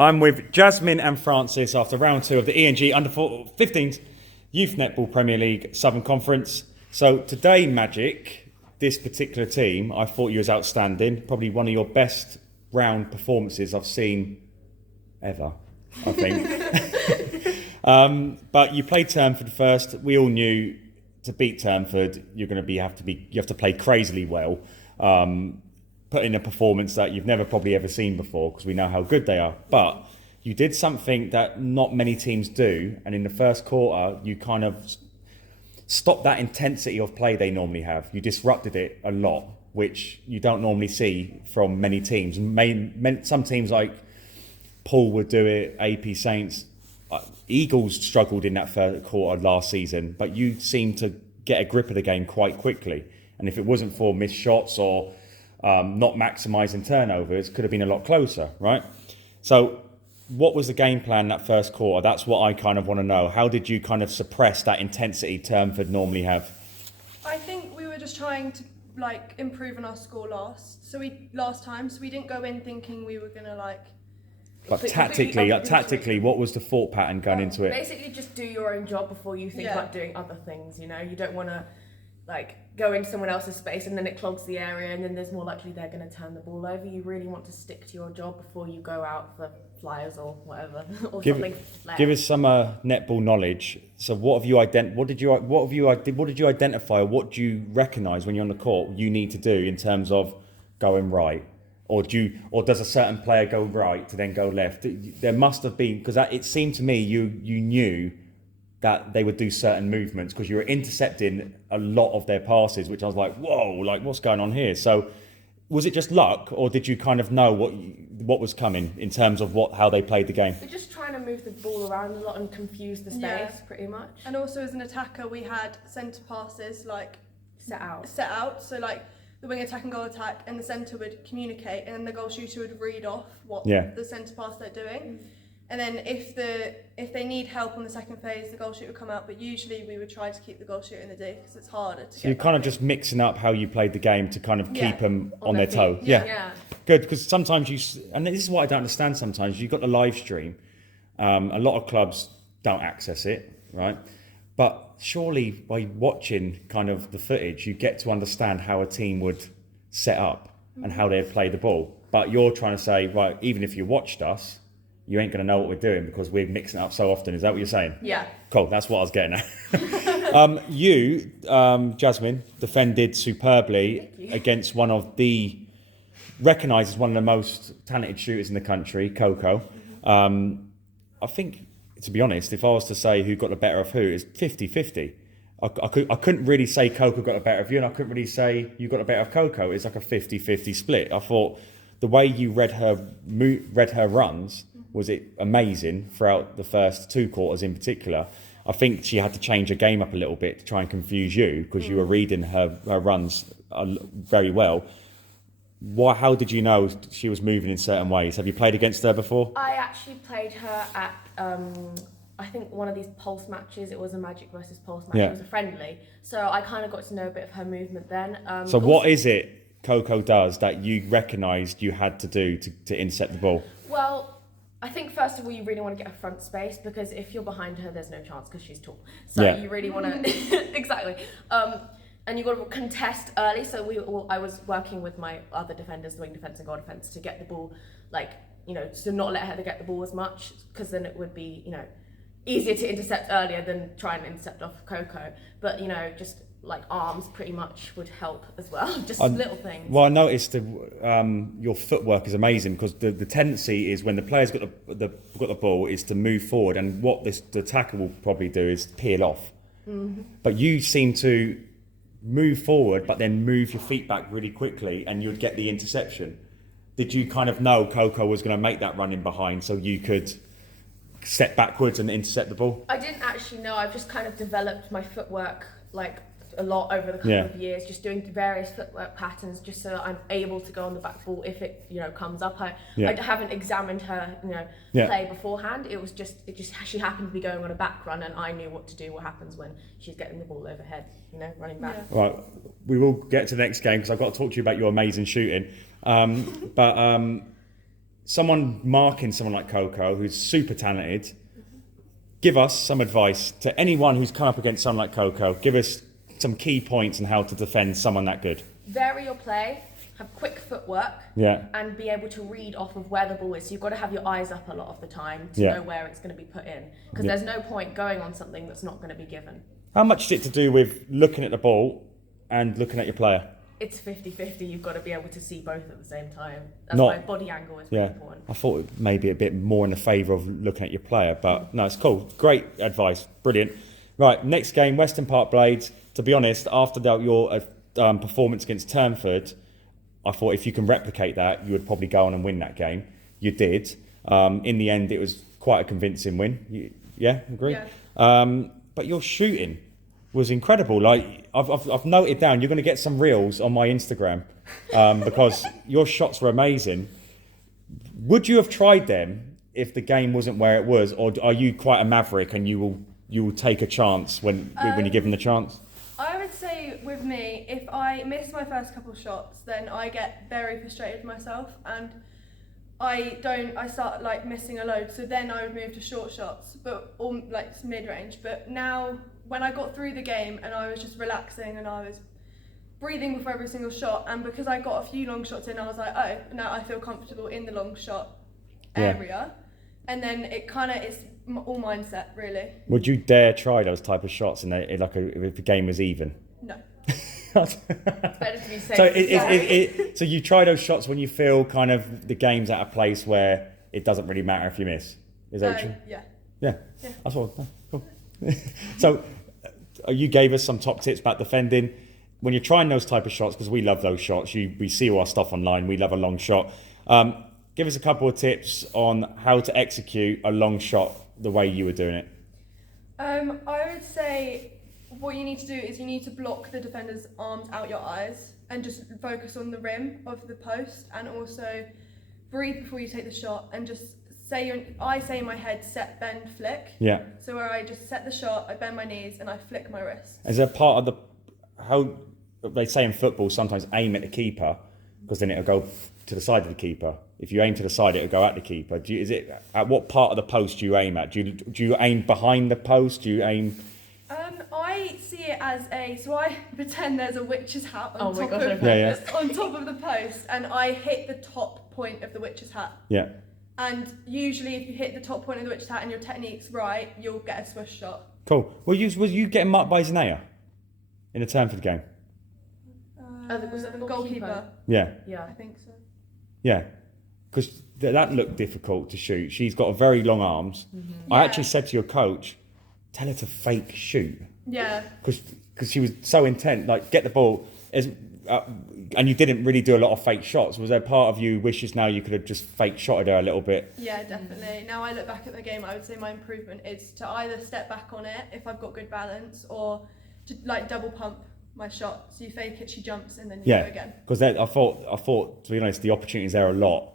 I'm with Jasmine and Francis after round 2 of the ENG Under-15s Youth Netball Premier League Southern Conference. So today, Magic, this particular team, I thought you was outstanding. Probably one of your best round performances I've seen ever, I think. But you played Turnford first. We all knew to beat Turnford, you have to play crazily well. Put in a performance that you've never probably ever seen before, because we know how good they are. But you did something that not many teams do, and in the first quarter, you kind of stopped that intensity of play they normally have. You disrupted it a lot, which you don't normally see from many teams. Some teams like Paul would do it, AP Saints. Eagles struggled in that first quarter last season, but you seemed to get a grip of the game quite quickly. And if it wasn't for missed shots or not maximising turnovers, could have been a lot closer, right? So what was the game plan that first quarter? That's what I kind of want to know. How did you kind of suppress that intensity Turnford normally have? I think we were just trying to improve on our score last time. So we didn't go in thinking we were gonna But tactically, what was the thought pattern going into it? Basically, just do your own job before you think about doing other things. You know, you don't want to go into someone else's space and then it clogs the area and then there's more likely they're going to turn the ball over. You really want to stick to your job before you go out for flyers or whatever or something. Give us some netball knowledge. So what did you identify, or what do you recognise when you're on the court you need to do in terms of going right? Or does a certain player go right to then go left? There must have been, because it seemed to me you knew that they would do certain movements because you were intercepting a lot of their passes, which I was like, whoa, what's going on here? So was it just luck, or did you kind of know what was coming in terms of how they played the game? We're just trying to move the ball around a lot and confuse the space pretty much. And also as an attacker, we had centre passes set out. So the wing attack and goal attack, and the centre would communicate, and then the goal shooter would read off what the centre pass they're doing. And then if they need help on the second phase, the goal shooter would come out. But usually we would try to keep the goal shooter in the D because it's harder to. So you're kind of just mixing up how you played the game to kind of keep them on their toe. Yeah. Good, because sometimes and this is what I don't understand. Sometimes you've got the live stream. A lot of clubs don't access it, right? But surely by watching kind of the footage, you get to understand how a team would set up and how they'd play the ball. But you're trying to say, right, even if you watched us, you ain't going to know what we're doing because we're mixing it up so often. Is that what you're saying? Yeah. Cool, that's what I was getting at. You, Jasmine, defended superbly against one of recognised as one of the most talented shooters in the country, Coco. I think, to be honest, if I was to say who got the better of who, it's 50-50. I couldn't really say Coco got the better of you, and I couldn't really say you got the better of Coco. It's like a 50-50 split. I thought the way you read her runs was amazing throughout the first 2 quarters in particular. I think she had to change her game up a little bit to try and confuse you because you were reading her runs very well. How did you know she was moving in certain ways? Have you played against her before? I actually played her at, I think one of these Pulse matches. It was a Magic versus Pulse match. It was a friendly. So I kind of got to know a bit of her movement then. What is it Coco does that you recognised you had to do to intercept the ball? Well, I think first of all you really want to get a front space because if you're behind her, there's no chance because she's tall. So you really want to exactly. And you've got to contest early. So I was working with my other defenders, the wing defence and goal defence, to get the ball, to not let her get the ball as much because then it would be, easier to intercept earlier than try and intercept off Coco. But just arms pretty much would help as well, just little things. Well, I noticed your footwork is amazing because the tendency is when the player's got the ball is to move forward, and what the attacker will probably do is peel off. Mm-hmm. But you seem to move forward, but then move your feet back really quickly, and you'd get the interception. Did you kind of know Coco was going to make that run in behind so you could step backwards and intercept the ball? I didn't actually know. I've just kind of developed my footwork a lot over the couple of years, just doing various footwork patterns just so I'm able to go on the back ball if it comes up. I haven't examined her play beforehand. It just she happened to be going on a back run and I knew what to do, what happens when she's getting the ball overhead, running back. Right, we will get to the next game because I've got to talk to you about your amazing shooting. someone marking someone like Coco, who's super talented, give us some advice to anyone who's come up against someone like Coco. Give us some key points on how to defend someone that good. Vary your play, have quick footwork, and be able to read off of where the ball is. So you've got to have your eyes up a lot of the time to know where it's going to be put in. Because there's no point going on something that's not going to be given. How much is it to do with looking at the ball and looking at your player? It's 50-50. You've got to be able to see both at the same time. That's why body angle is really important. I thought maybe a bit more in the favour of looking at your player, but no, it's cool. Great advice. Brilliant. Right, next game, Western Park Blades. To be honest, after your performance against Turnford, I thought if you can replicate that, you would probably go on and win that game. You did. In the end, it was quite a convincing win. Agree? Yeah. But your shooting was incredible. Like I've noted down, you're going to get some reels on my Instagram because your shots were amazing. Would you have tried them if the game wasn't where it was, or are you quite a maverick and you will take a chance when you're given the chance? I would say with me, if I miss my first couple shots, then I get very frustrated with myself and I start like missing a load. So then I would move to short shots, but all like mid-range. But now when I got through the game and I was just relaxing and I was breathing before every single shot, and because I got a few long shots in, I was like, oh, now I feel comfortable in the long shot area. And then it kind of is all mindset, really. Would you dare try those type of shots if the game was even? No. It's better to be safe. So you try those shots when you feel kind of the game's at a place where it doesn't really matter if you miss. Is that true? Yeah. That's all. Cool. So you gave us some top tips about defending. When you're trying those type of shots, because we love those shots, we see all our stuff online, we love a long shot. Give us a couple of tips on how to execute a long shot the way you were doing it. I would say what you need to do is you need to block the defender's arms out your eyes and just focus on the rim of the post, and also breathe before you take the shot and just I say in my head, set, bend, flick. Yeah. So where I just set the shot, I bend my knees and I flick my wrist. Is there part of how they say in football, sometimes aim at the keeper, because then it'll go to the side of the keeper. If you aim to the side, it'll go at the keeper. At what part of the post do you aim at? Do you aim behind the post? Do you aim? I see it as so I pretend there's a witch's hat on top of the post, and I hit the top point of the witch's hat. Yeah. And usually, if you hit the top point of the witch's hat and your technique's right, you'll get a swish shot. Cool. Was you getting marked by Zanea in the Turnford game? Was that the goalkeeper? Yeah. Yeah, I think so. Yeah, because that looked difficult to shoot. She's got very long arms. Mm-hmm. I actually said to your coach, tell her to fake shoot. Yeah. Because she was so intent, like get the ball, and you didn't really do a lot of fake shots. Was there part of you wishes now you could have just fake shotted her a little bit? Yeah, definitely. Now I look back at the game, I would say my improvement is to either step back on it if I've got good balance, or to like double pump my shot. So you fake it, she jumps, and then you go again. Because I thought, to be honest, the opportunities there are a lot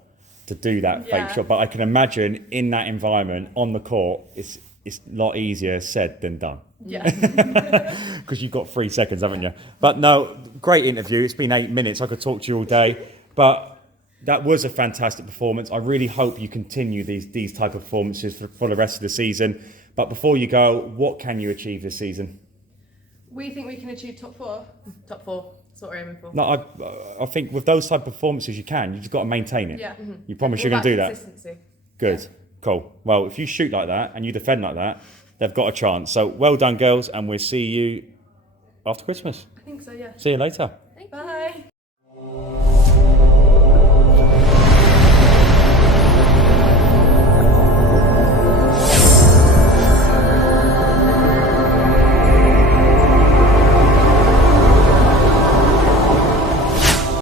to do that fake shot. But I can imagine in that environment on the court, it's a lot easier said than done. Yeah. Because you've got 3 seconds, haven't you? But no, great interview. It's been 8 minutes. I could talk to you all day. But that was a fantastic performance. I really hope you continue these type of performances for the rest of the season. But before you go, what can you achieve this season? We think we can achieve top 4. Top 4. That's what we're aiming for. No, I think with those type of performances, you can. You've just got to maintain it. Yeah. Mm-hmm. You promise you're going to do that? Consistency. Good. Yeah. Cool. Well, if you shoot like that and you defend like that, they've got a chance. So well done, girls, and we'll see you after Christmas. I think so, yeah. See you later.